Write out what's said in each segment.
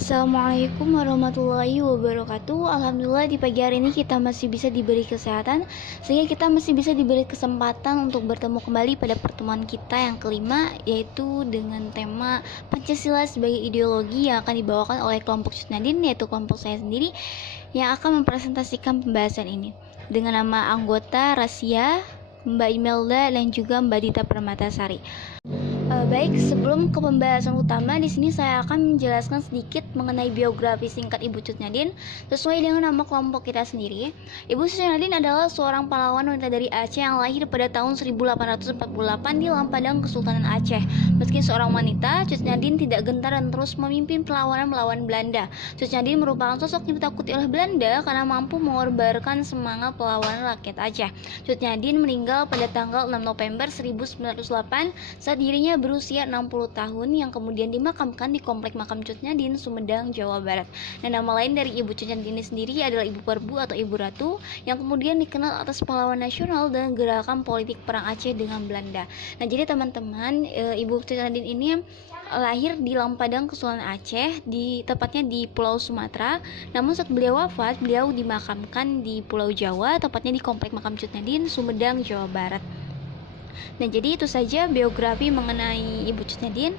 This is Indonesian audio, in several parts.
Assalamualaikum warahmatullahi wabarakatuh. Alhamdulillah di pagi hari ini kita masih bisa diberi kesehatan, sehingga kita masih bisa diberi kesempatan untuk bertemu kembali pada pertemuan kita yang kelima, yaitu dengan tema Pancasila sebagai ideologi yang akan dibawakan oleh kelompok Cut-Nyadin, yaitu kelompok saya sendiri yang akan mempresentasikan pembahasan ini dengan nama anggota Rasia, Mbak Imelda dan juga Mbak Dita Permatasari. Baik, sebelum ke pembahasan utama, di sini saya akan menjelaskan sedikit mengenai biografi singkat Ibu Cut-Nyadin sesuai dengan nama kelompok kita sendiri. Ibu Cut-Nyadin adalah seorang pahlawan wanita dari Aceh yang lahir pada tahun 1848 di Lampadang, Kesultanan Aceh. Meski seorang wanita, Cut-Nyadin tidak gentar dan terus memimpin perlawanan melawan Belanda. Cut-Nyadin merupakan sosok yang ditakuti oleh Belanda karena mampu mengorbankan semangat perlawanan rakyat Aceh. Cut-Nyadin meninggal pada tanggal 6 November 1908 saat dirinya berusia 60 tahun, yang kemudian dimakamkan di Komplek Makam Cut-Nyadin, Sumedang, Jawa Barat. Dan nama lain dari Ibu Cut-Nyadin ini sendiri adalah Ibu Perbu atau Ibu Ratu, yang kemudian dikenal atas pahlawan nasional dan gerakan politik perang Aceh dengan Belanda. Nah, jadi teman-teman, Ibu Cut-Nyadin ini lahir di Lampadang, Kesultanan Aceh, tepatnya di Pulau Sumatera. Namun saat beliau wafat, beliau dimakamkan di Pulau Jawa, tepatnya di Komplek Makam Cut-Nyadin, Sumedang, Jawa Barat. Nah, jadi itu saja biografi mengenai Ibu Cut-Nyadin.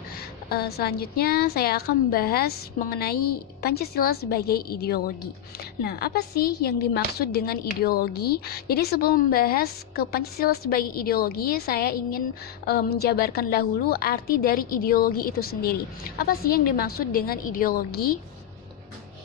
Selanjutnya saya akan membahas mengenai Pancasila sebagai ideologi. Nah, apa sih yang dimaksud dengan ideologi? Jadi sebelum membahas ke Pancasila sebagai ideologi, saya ingin menjabarkan dahulu arti dari ideologi itu sendiri. Apa sih yang dimaksud dengan ideologi?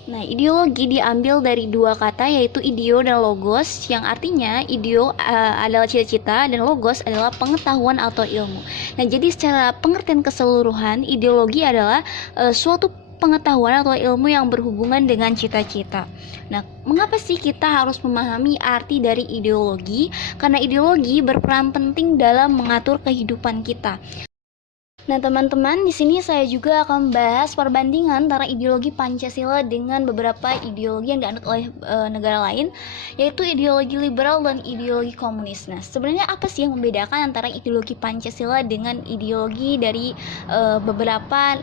Nah, ideologi diambil dari dua kata, yaitu ideo dan logos, yang artinya ideo adalah cita-cita dan logos adalah pengetahuan atau ilmu. Nah, jadi secara pengertian keseluruhan, ideologi adalah suatu pengetahuan atau ilmu yang berhubungan dengan cita-cita. Nah, mengapa sih kita harus memahami arti dari ideologi? Karena ideologi berperan penting dalam mengatur kehidupan kita. Nah, teman-teman, di sini saya juga akan membahas perbandingan antara ideologi Pancasila dengan beberapa ideologi yang dianut oleh negara lain, yaitu ideologi liberal dan ideologi komunis. Nah, sebenarnya apa sih yang membedakan antara ideologi Pancasila dengan ideologi dari beberapa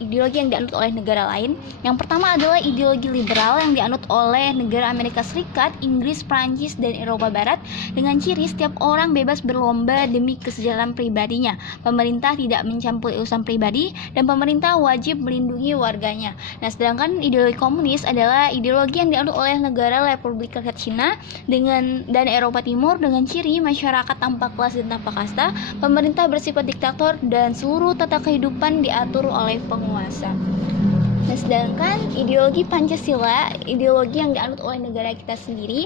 ideologi yang dianut oleh negara lain? Yang pertama adalah ideologi liberal yang dianut oleh negara Amerika Serikat, Inggris, Prancis, dan Eropa Barat, dengan ciri setiap orang bebas berlomba demi kesejahteraan pribadinya. Pemerintah tidak mencampuri urusan pribadi dan pemerintah wajib melindungi warganya. Nah, sedangkan ideologi komunis adalah ideologi yang dianut oleh negara Republik Rakyat Cina dan Eropa Timur, dengan ciri masyarakat tanpa kelas dan tanpa kasta, pemerintah bersifat diktator, dan seluruh tata kehidupan diatur oleh penguasa. Nah, sedangkan ideologi Pancasila, ideologi yang dianut oleh negara kita sendiri,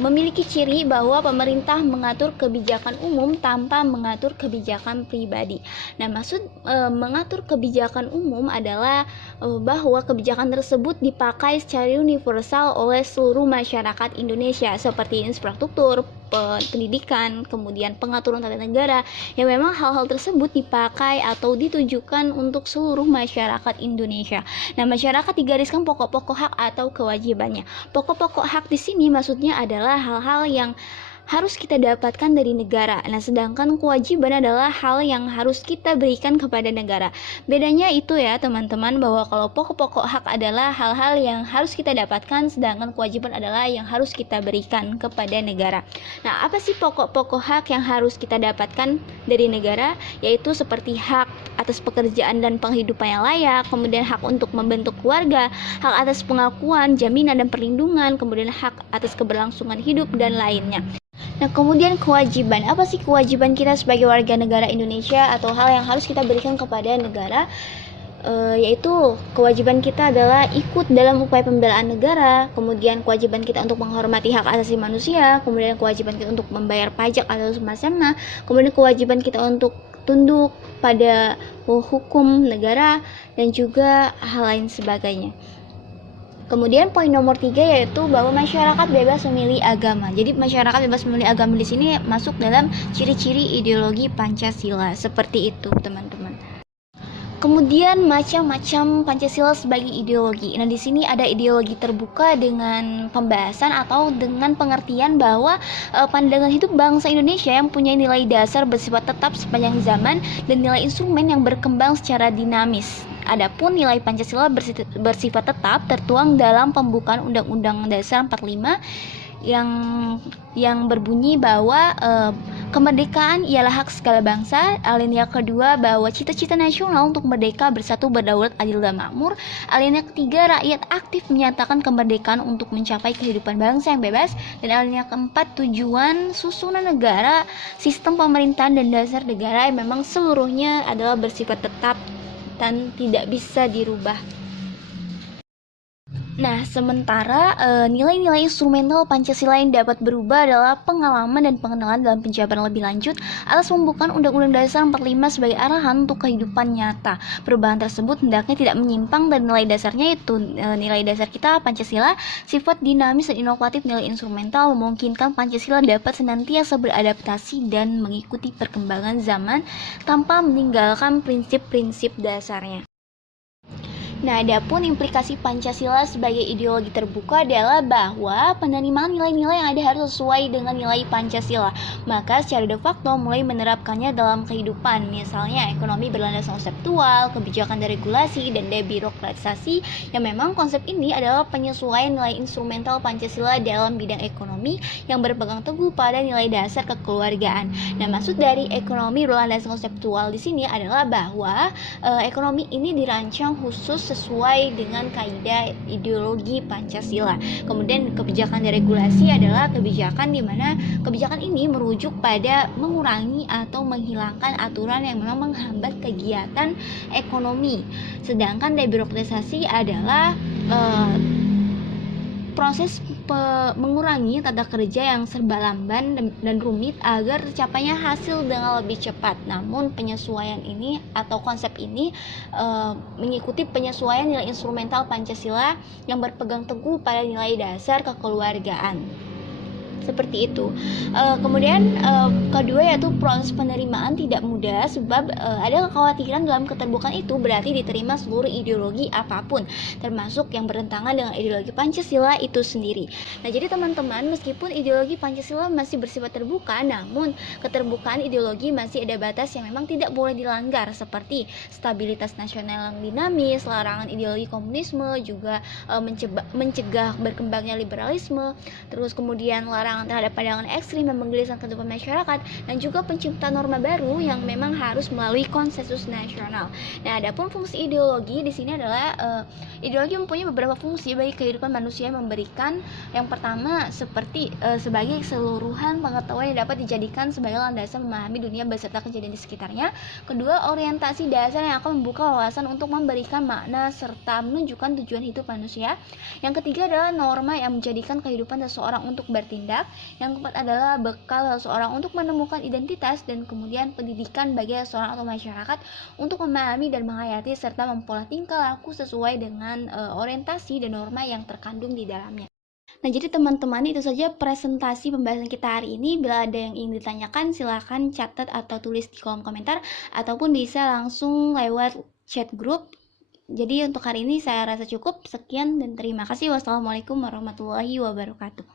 memiliki ciri bahwa pemerintah mengatur kebijakan umum tanpa mengatur kebijakan pribadi. Nah, maksud mengatur kebijakan umum adalah bahwa kebijakan tersebut dipakai secara universal oleh seluruh masyarakat Indonesia, seperti infrastruktur, pendidikan, kemudian pengaturan tata negara, yang memang hal-hal tersebut dipakai atau ditujukan untuk seluruh masyarakat Indonesia. Nah, masyarakat digariskan pokok-pokok hak atau kewajibannya. Pokok-pokok hak di sini maksudnya adalah hal-hal yang harus kita dapatkan dari negara. Nah, sedangkan kewajiban adalah hal yang harus kita berikan kepada negara. Bedanya itu ya, teman-teman, bahwa kalau pokok-pokok hak adalah hal-hal yang harus kita dapatkan, sedangkan kewajiban adalah yang harus kita berikan kepada negara. Nah, apa sih pokok-pokok hak yang harus kita dapatkan dari negara? Yaitu seperti hak atas pekerjaan dan penghidupan yang layak, kemudian hak untuk membentuk keluarga, hak atas pengakuan, jaminan dan perlindungan, kemudian hak atas keberlangsungan hidup, dan lainnya. Nah, kemudian kewajiban. Apa sih kewajiban kita sebagai warga negara Indonesia atau hal yang harus kita berikan kepada negara? Yaitu kewajiban kita adalah ikut dalam upaya pembelaan negara, kemudian kewajiban kita untuk menghormati hak asasi manusia, kemudian kewajiban kita untuk membayar pajak atau semacamnya, kemudian kewajiban kita untuk tunduk pada hukum negara, dan juga hal lain sebagainya. Kemudian poin nomor 3 yaitu bahwa masyarakat bebas memilih agama. Jadi masyarakat bebas memilih agama di sini masuk dalam ciri-ciri ideologi Pancasila. Seperti itu, teman-teman. Kemudian macam-macam Pancasila sebagai ideologi. Nah, di sini ada ideologi terbuka dengan pembahasan atau dengan pengertian bahwa pandangan hidup bangsa Indonesia yang punya nilai dasar bersifat tetap sepanjang zaman dan nilai instrumen yang berkembang secara dinamis. Adapun nilai Pancasila bersifat tetap tertuang dalam pembukaan Undang-Undang Dasar 45 yang berbunyi bahwa kemerdekaan ialah hak segala bangsa. Alinea kedua bahwa cita-cita nasional untuk merdeka, bersatu, berdaulat, adil dan makmur. Alinea ketiga, rakyat aktif menyatakan kemerdekaan untuk mencapai kehidupan bangsa yang bebas. Dan alinea keempat, tujuan susunan negara, sistem pemerintahan dan dasar negara yang memang seluruhnya adalah bersifat tetap dan tidak bisa dirubah. Nah, sementara nilai-nilai instrumental Pancasila yang dapat berubah adalah pengalaman dan pengenalan dalam penjabaran lebih lanjut atas pembukaan Undang-Undang Dasar 45 sebagai arahan untuk kehidupan nyata. Perubahan tersebut hendaknya tidak menyimpang dari nilai dasarnya, yaitu nilai dasar kita Pancasila, sifat dinamis dan inovatif. Nilai instrumental memungkinkan Pancasila dapat senantiasa beradaptasi dan mengikuti perkembangan zaman tanpa meninggalkan prinsip-prinsip dasarnya. Nah, adapun implikasi Pancasila sebagai ideologi terbuka adalah bahwa penerimaan nilai-nilai yang ada harus sesuai dengan nilai Pancasila. Maka secara de facto mulai menerapkannya dalam kehidupan. Misalnya ekonomi berlandaskan konseptual, kebijakan dan regulasi, dan debirokratisasi, yang memang konsep ini adalah penyesuaian nilai instrumental Pancasila dalam bidang ekonomi yang berpegang teguh pada nilai dasar kekeluargaan. Nah, maksud dari ekonomi berlandaskan konseptual di sini adalah bahwa ekonomi ini dirancang khusus sesuai dengan kaidah ideologi Pancasila. Kemudian kebijakan deregulasi adalah kebijakan di mana kebijakan ini merujuk pada mengurangi atau menghilangkan aturan yang memang menghambat kegiatan ekonomi. Sedangkan debirokratisasi adalah proses mengurangi tata kerja yang serba lamban dan rumit agar tercapainya hasil dengan lebih cepat. Namun penyesuaian ini atau konsep ini mengikuti penyesuaian nilai instrumental Pancasila yang berpegang teguh pada nilai dasar kekeluargaan. Seperti itu. Kemudian kedua yaitu proses penerimaan tidak mudah, sebab ada kekhawatiran dalam keterbukaan itu berarti diterima seluruh ideologi apapun, termasuk yang bertentangan dengan ideologi Pancasila itu sendiri. Nah, jadi teman-teman, meskipun ideologi Pancasila masih bersifat terbuka, namun keterbukaan ideologi masih ada batas yang memang tidak boleh dilanggar, seperti stabilitas nasional yang dinamis, larangan ideologi komunisme, juga mencegah berkembangnya liberalisme, terus kemudian larangan terhadap pandangan ekstrim yang menggelisakan kehidupan masyarakat, dan juga penciptaan norma baru yang memang harus melalui konsensus nasional. Nah, adapun fungsi ideologi di sini adalah ideologi mempunyai beberapa fungsi bagi kehidupan manusia, yang memberikan yang pertama seperti sebagai keseluruhan pengetahuan yang dapat dijadikan sebagai landasan memahami dunia beserta kejadian di sekitarnya. Kedua, orientasi dasar yang akan membuka wawasan untuk memberikan makna serta menunjukkan tujuan hidup manusia. Yang ketiga adalah norma yang menjadikan kehidupan seseorang untuk bertindak. Yang keempat adalah bekal seseorang untuk menemukan identitas, dan kemudian pendidikan bagi seseorang atau masyarakat untuk memahami dan menghayati serta mempola tingkah laku sesuai dengan orientasi dan norma yang terkandung di dalamnya. Nah, jadi teman-teman, itu saja presentasi pembahasan kita hari ini. Bila ada yang ingin ditanyakan, silahkan catat atau tulis di kolom komentar, ataupun bisa langsung lewat chat grup. Jadi untuk hari ini saya rasa cukup. Sekian dan terima kasih. Wassalamualaikum warahmatullahi wabarakatuh.